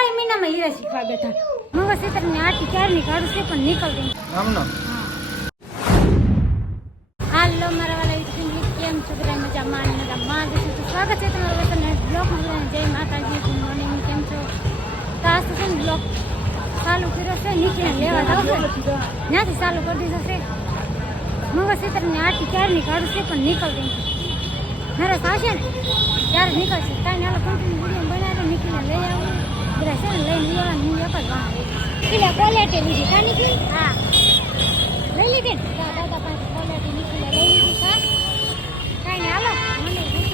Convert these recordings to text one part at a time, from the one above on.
દિવાળી મહિનામાં હીરા શીખવા બેઠા મંગળસૂત્રની આટી ક્યારની કાઢું છે પણ નીકળતી હાલો મારા વાલા યુટ્યુબ કેમ છો બધા મજામાં સ્વાગત છે તમારું વતન બ્લોગમાં જય માતાજી ગુડ મોર્નિંગ કેમ છો તો આજ તો છે ને બ્લોગ ચાલુ કર્યો છે નીકળીને લેવા જાવ ત્યાંથી ચાલુ કરી દીધો છે મંગળસૂત્રની આટી ક્યારની કાઢું છે પણ નીકળતી મારા આવશે ને ત્યારે નીકળશે કાંઈ નાનો કન્ટિન્યુ વિડીયો બનાવ્યો નીકળીને લઈ આવું બધા છે ને લઈને લેવા હું એક જ વાહ એટલે ક્વોલિટી લીધી કા નીકળી હા લઈ લીધી ને દાદા પાસે ક્વોલિટી નીકળીને લઈ લીધી કા કાંઈ નહીં હાલો મને નથી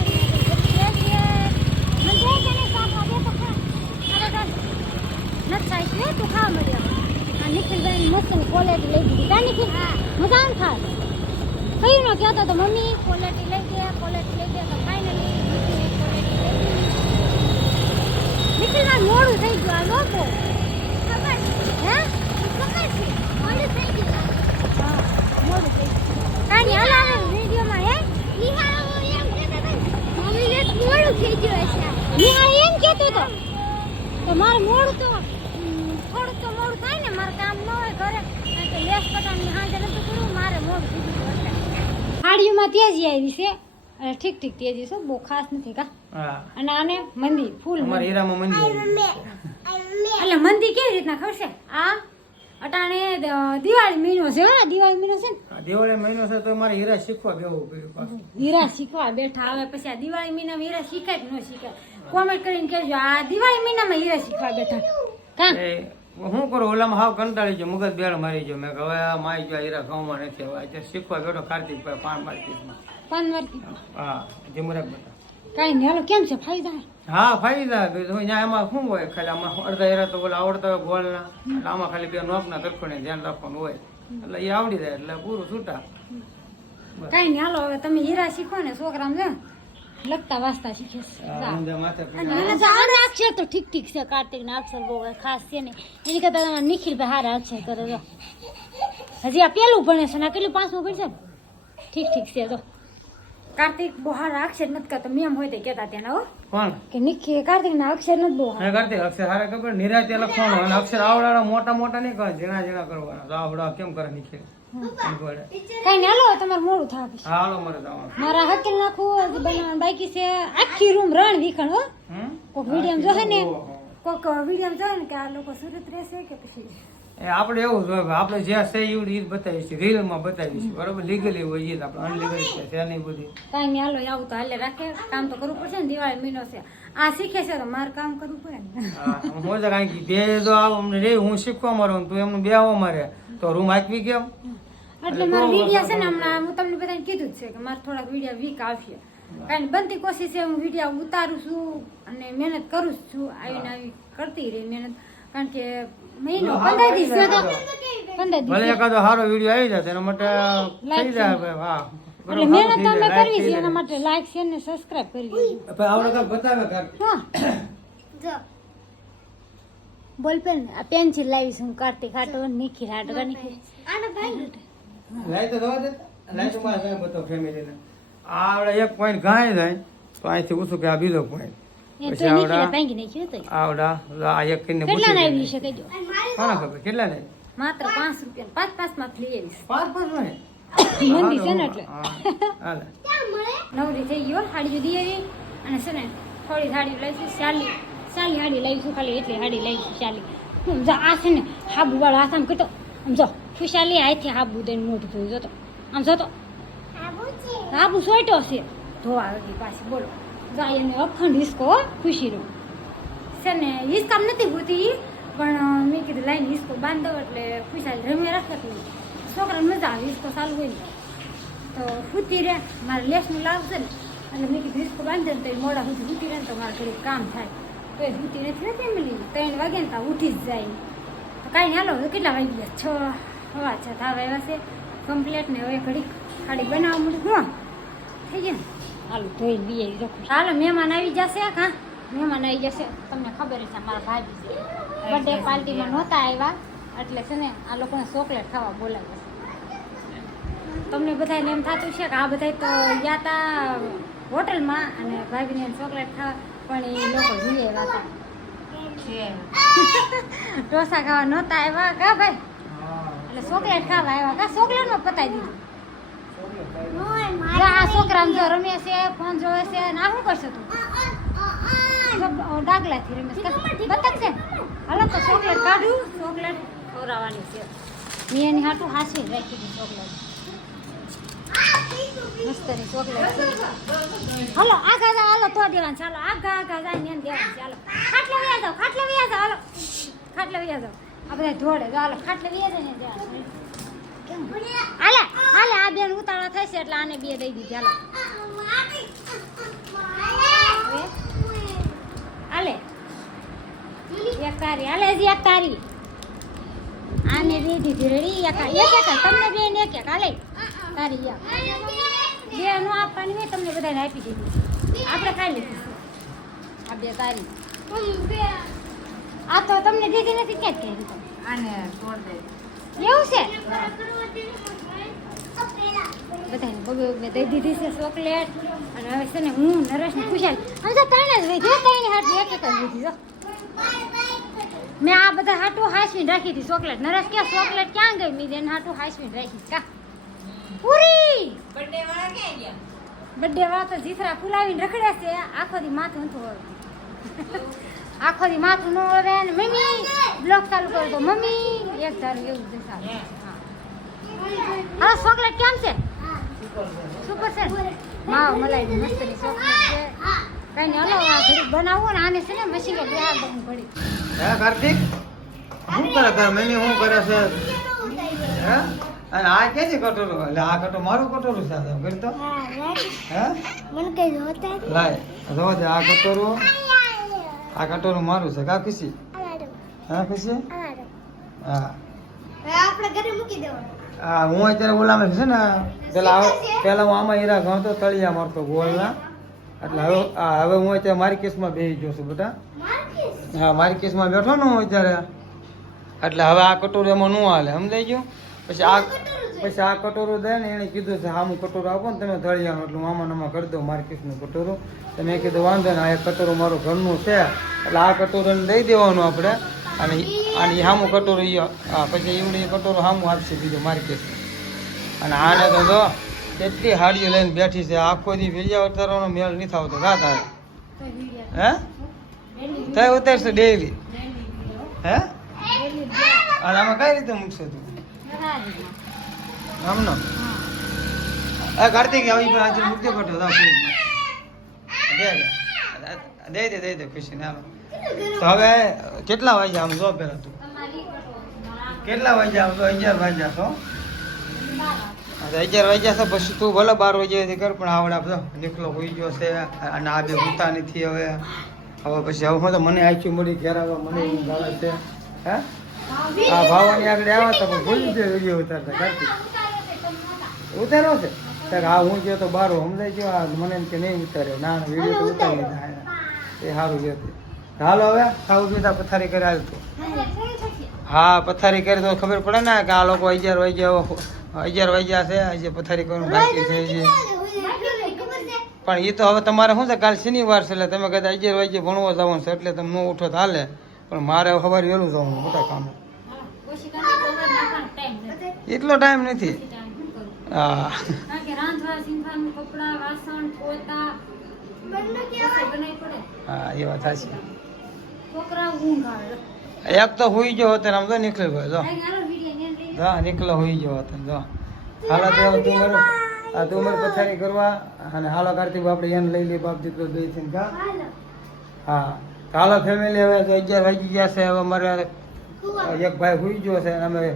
થાય તું ખાવા મળ્યો આ નિખિલભાઈ મસ્ત ક્વોલિટી લઈ દીધી કા નિખિલ મજા આમ થાય કયું ન કહેતો તો મમ્મી ક્વોલિટી લઈ દે તો ફાઇનલી નિખિલમાં મોડું થઈ ગયું આ લોકો ખબર હે ખબર છે મોડું થઈ ગયું હા મોડું થઈ ગયું કાંઈ હાલ આવે વિડીયોમાં હે નિહાળ એમ કહેતો હતો મમ્મી ને મોડું થઈ ગયું છે નિહાળ એમ કહેતો હતો તો મારે મોડું તો થોડું તો મોડું થાય ને મારે કામ ન હોય ઘરે તો લેસ પટાની હાજર નથી કરવું મારે મોડું થઈ ગયું સાડીઓમાં તેજી આવી છે ઠીક તેજી છે બહુ ખાસ નથી કા અને આને મંદી ફૂલ અમારા હીરામાં મંદી એટલે મંદી કેવી રીતના ખબર આ અટાણે દિવાળી મહિનો છે દિવાળી મહિનો છે ને દિવાળી મહિનો છે તો મારે હીરા શીખવા બેવું પડ્યું પાછું હીરા શીખવા બેઠા હવે પછી આ દિવાળી મહિનામાં હીરા શીખાય કે ન શીખાય કોમેન્ટ કરીને કહેજો આ દિવાળી મહિનામાં હીરા શીખવા બેઠા કા હું કરું ઓલામાં હાવ કંટાળી ગયો મગજ બેળ મારી ગયો મેં હવે આ માઈ ગયો હીરા ખાવામાં નથી હવે આજે શીખવા બેઠો કાર્તિક ભાઈ પાન માર્કેટમાં હા જીમરાક બેટા કાંઈ નહીં હાલો કેમ છે ફાયદા હા ફાયદા ત્યાં એમાં શું હોય ખાલી આમાં અડધા હીરા તો ઓલા આવડતા હોય ગોળના એટલે આમાં ખાલી બે નોકના તરફોને ધ્યાન રાખવાનું હોય એટલે એ આવડી જાય એટલે પૂરું છૂટા કાંઈ નહીં હાલો હવે તમે હીરા શીખો ને છોકરાને છે લખતા વાંચતા શીખે અક્ષર તો ઠીક છે કાર્તિક ના અક્ષર બહુ ખાસ છે ને એની કરતા નિખિલભાઈ હારા અક્ષર કરે તો હજી આ પેલું ભણે છે ને કેટલું 5મું ભણશે ઠીક છે તો કાર્તિક બહુ હારા અક્ષર નથી કરતો મેમ હોય તો કહેતા ત્યાં હો કોણ કે નિખિલ કાર્તિક ના અક્ષર નથી બહુ કાર્તિક અક્ષર હારા ખબર નિરાતે લખવાનું અને અક્ષર આવડાડા મોટા નહીં કરે ઝીણા કરવાના આવડા કેમ કરે નિખિલ કઈ ને હાલો તમારે મોડું થાય હાલો મારે જવાનું મારા હકેલ નાખવું બનાવવાનું બાકી છે આખી રૂમ રણ વિખણ હો કોક વિડીયો જોહે ને કોક વિડીયો જોહે ને કે આ લોકો સુરત રહેશે કે પછી આપણે એવું જ હોય આપણે જ્યાં છે એવું રીત બતાવીશું રીલમાં બતાવીશું બરોબર લીગલી હોય એ આપણે અનલીગલી છે નહીં બધી કાંઈ નહીં હાલો આવું તો હાલે રાખે કામ તો કરવું પડશે ને દિવાળી મહિનો છે આ શીખે છે તો મારે કામ કરવું પડે ને હું તો કાંઈ બે જો અમને રે હું શીખવા મારું તું એમનું બે મારે તો રૂમ આપવી કેમ એટલે મારા વિડીયો છે ને હમણાં હું તમને બધાને કીધું જ છે કે મારે થોડાક વિડીયો વીક આવશે કારણ બનતી કોશિશ છે હું વિડીયો ઉતારું છું અને મહેનત કરું જ છું આવીને આવી કરતી રહી મહેનત કારણ કે મહિનો 15 દિવસ ભલે એકાદો સારો વિડીયો આવી જાય એના માટે થઈ જાય હા એટલે મહેનત અમે કરવી છે એના માટે લાઈક શેર ને સબસ્ક્રાઇબ કરી દેજો આપણે કામ બતાવે હા જો બોલપેન આ પેન્સિલ લાવી છું કાર્તિક હાટો નિખિલ હાટો નિખિલ આને ભાઈ લાઈ તો દવા દે લાઈ તો મારે કાંઈ બતાવ ફેમિલીને આવડે એક પોઈન્ટ ગાય જાય તો અહીંથી ઓછું કે આ બીજો પોઈન્ટ પછી આવડા આ એક કરીને કેટલા આવી શકે જો કોને ખબર કેટલા ને માત્ર 5 રૂપિયા 5 માં લઈ આવીશ 5 ને મંદી છે ને એટલે હાલે નવરી થઈ ગયો હાડી દી આવી અને છે ને થોડી સાડી લઈશું ચાલી હાડી લઈશું ખાલી એટલી હાડી લઈશું ચાલી આ છે ને હાબુ વાળો હાથ આમ કરતો આમ જો ખુશાલી આથી હાબુ દઈને મોઢું ધોઈ જતો આમ જતો હાબુ સોઈટો છે ધોવા આવી પાછી બોલો જાય એને અખંડ હિસકો ખુશીનો છે ને હિસકામ નથી હોતી પણ મેં કીધું લાઈને હિસકો બાંધો એટલે ખુશાલી રમે રાખે છોકરાને મજા આવે હિસકો ચાલુ હોય ને તો ફૂતી રહે મારે લેસનું લાવશે ને એટલે મેં કીધું હિસકો બાંધે ને તો એ મોડા સુધી ફૂતી રહે ને તો મારે ઘડીક કામ થાય તો એ ફૂતી નથી હોતી એમની 3 વાગે ને તો ઉઠી જ જાય તો કાંઈ નહીં હાલો કેટલા વાગી ગયા 6 થાવ આવ્યા છે કમ્પ્લેટ ને હવે ઘડીક ખાડી બનાવવા મળ્યું થઈ ગયા હાલો ધોઈને બી રાખું હાલો મહેમાન આવી જશે હા મહેમાન આવી જશે તમને ખબર છે મારા ભાભી છે બર્થડે પાર્ટીમાં નહોતા આવ્યા એટલે છે ને આ લોકોને ચોકલેટ ખાવા બોલાવ્યા છે તમને બધાને એમ થતું છે કે આ બધા તો ગયા હતા હોટલમાં અને ભાભીને ચોકલેટ ખાવા પણ એ લોકો જોઈ આવ્યા હતા ઢોસા ખાવા નહોતા આવ્યા કા ભાઈ એટલે ચોકલેટ ખાવા આવ્યા કા ચોકલેટ માં પતાવી દીધું જો આ છોકરા જો રમે છે ફોન જોવે છે અને આ શું કરશે તું ડાગલાથી રમે છે બતક છે હાલો તો ચોકલેટ કાઢું ચોકલેટ ખવડાવવાની છે મેં એની હાટું હાસવી રાખી હતી ચોકલેટ મસ્તની ચોકલેટ હાલો આગા જાઓ હાલો તો દેવાનું ચાલો આગા જાય ને દેવાનું ચાલો ખાટલે વ્યા જાઓ હાલો ખાટલે વ્યા જાઓ આ બધા ધોડે હાલો ખાટલે વ્યા જાય ને દેવાનું હાલે આ બેન ઉતાળા થાય છે એટલે આને બે દઈ દીધી હાલે એક તારી હાલે હજી એક તારી આને દે દીધી રેડી એક તમને બે ને એક હાલે તારી બે નો આપવાની હોય તમને બધાને આપી દીધી આપણે ખાઈ લીધી આ બે તારી આ તો તમને દીધી નથી ક્યાં કહી દીધું આને છોડ દે એવું છે બધાને બબે દઈ દીધી છે ચોકલેટ અને હવે છે ને હું નરેશને પૂછાય આમ તો ત્રણ જ વધી ત્રણ હાથ એક જ વધી જો મેં આ બધા હાટું હાસવીને રાખી હતી ચોકલેટ નરેશ કે ચોકલેટ ક્યાં ગઈ મેં એને હાટું હાસવીને રાખી કા પૂરી બર્થડે વાળા ક્યાં ગયા બર્થડે વાળા તો જીથરા ફુલાવીને રખડે છે આખો દી માથું નતું હોય આખો દી માથું ન હોય ને મમ્મી બ્લોક ચાલુ કરો તો મમ્મી એક ધારું એવું દેખાય હા ચોકલેટ કેમ છે સુપર છે માવ મલાઈ મસ્તની ચોકલેટ છે કઈ નહીં હલો આ ઘડી બનાવો ને આને છે ને મશીને બિહાર દઉં ઘડી હે કાર્તિક શું કરે તાર મમ્મી શું કરે છે હે અને આ કે છે કટોરો એટલે આ કટો મારું કટોરું છે આ કરી તો હે મને કઈ જોતા લાય જો દે આ કટોરું મારું છે કા ખુશી હા ખુશી હા આપણે ઘરે મૂકી દેવાનું હા હું અત્યારે ઓલામાં છે ને પેલા હું આમાં હીરા ગણતો તળિયા મારતો ગોળના એટલે હવે હું અત્યારે મારી કેસમાં બેસી ગયો છું બેટા હા મારી કેસમાં બેઠો ને હું અત્યારે એટલે હવે આ કટોરું એમાં ન હાલે સમજાઈ ગયું પછી આ કટોરું દે ને એને કીધું છે હા હું કટોરું આપો ને તમે તળિયાનું એટલે હું આમાં નમાં કરી દઉં મારી કેસનું કટોરું તો મેં કીધું વાંધો ને આ એક કટોરું મારું ઘરનું છે એટલે આ કટોરું દઈ દેવાનું આપણે અને હામું કટોરું પછી એવડી કટોરું હામું આપશે બીજું માર્કેટ અને આને તો જો કેટલી હાડીઓ લઈને બેઠી છે આખો દી વિડિયા ઉતારવાનો મેળ નહીં થતો કા તારે હે તે ઉતારશે ડેઈલી હે અને આમાં કઈ રીતે મૂકશે તું આમનો કાર્તિક આવી પણ આજે મૂકજો કટો દે દે ખુશી ને તો હવે કેટલા વાગ્યા આમ જો પેલા તું કેટલા વાગ્યા આમ તો 11 વાગ્યા તો 11 વાગ્યા છે પછી તું ભલે 12 વાગ્યા કર પણ આવડા બધો નીકળો હોઈ ગયો છે અને આ બે ઉતા નથી હવે પછી હવે તો મને આખી મળી ઘેર આવવા મને ઊંઘ આવે છે હે આ ભાવાની આગળ આવ્યા તો ભૂલી ગયો વિડીયો ઉતારતા કાર્તિક ઉતારો છે ત્યારે હા હું ગયો તો 12 સમજાઈ ગયો આ મને એમ કે નહીં ઉતાર્યો ના વિડીયો તો ઉતારી લીધા એ સારું ગયો હાલો હવે ખાવું પીતા પથારી કરી હાલતું હા પથારી કરી તો ખબર પડે ને કે આ લોકો 11 વાગ્યા છે આજે પથારી કરવાનું બાકી છે પણ એ તો હવે તમારે શું છે કાલ શનિવાર છે એટલે તમે કદાચ 11 વાગ્યે ભણવા જવાનું છે એટલે તમે ન ઉઠો તો હાલે પણ મારે સવારે વહેલું જવાનું મોટા કામ એટલો ટાઈમ નથી હા હા એ વાત સાચી એક તો હોઈ ગયો હતો આમ તો નીકળી ગયો જો હા નીકળો હોઈ ગયો હતો જો હાલો તો તું મારે પથારી કરવા અને હાલો કાર્તિક આપણે એને લઈ લઈએ બાપ દીકરો બે છે કા હા હાલો ફેમિલી હવે તો 11 વાગી ગયા છે હવે અમારે એક ભાઈ હોઈ ગયો છે અને અમે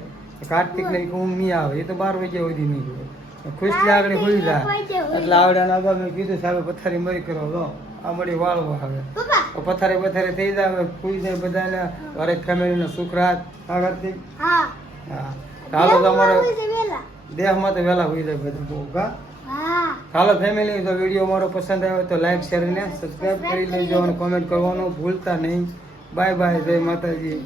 કાર્તિક ને ઊંઘ નહીં આવે એ તો 12 વાગ્યા સુધી નહીં ગયો ખુશ આગળ હોઈ જાય એટલે આવડાને આગળ મેં કીધું સાહેબ પથારી મરી કરો જો આ મળી વાળવો હવે પથારી થઈ જાય ખુઈ જાય બધાને ઘરે ફેમિલીનો સુખ રાત કાર્તિક હા હાલો તો અમારે દેહમાં તો વહેલા હોઈ જાય બધું બહુ કા હાલો ફેમિલી તો વિડીયો અમારો પસંદ આવ્યો તો લાઈક શેર અને સબસ્ક્રાઈબ કરી લેજો અને કોમેન્ટ કરવાનું ભૂલતા નહીં બાય બાય જય માતાજી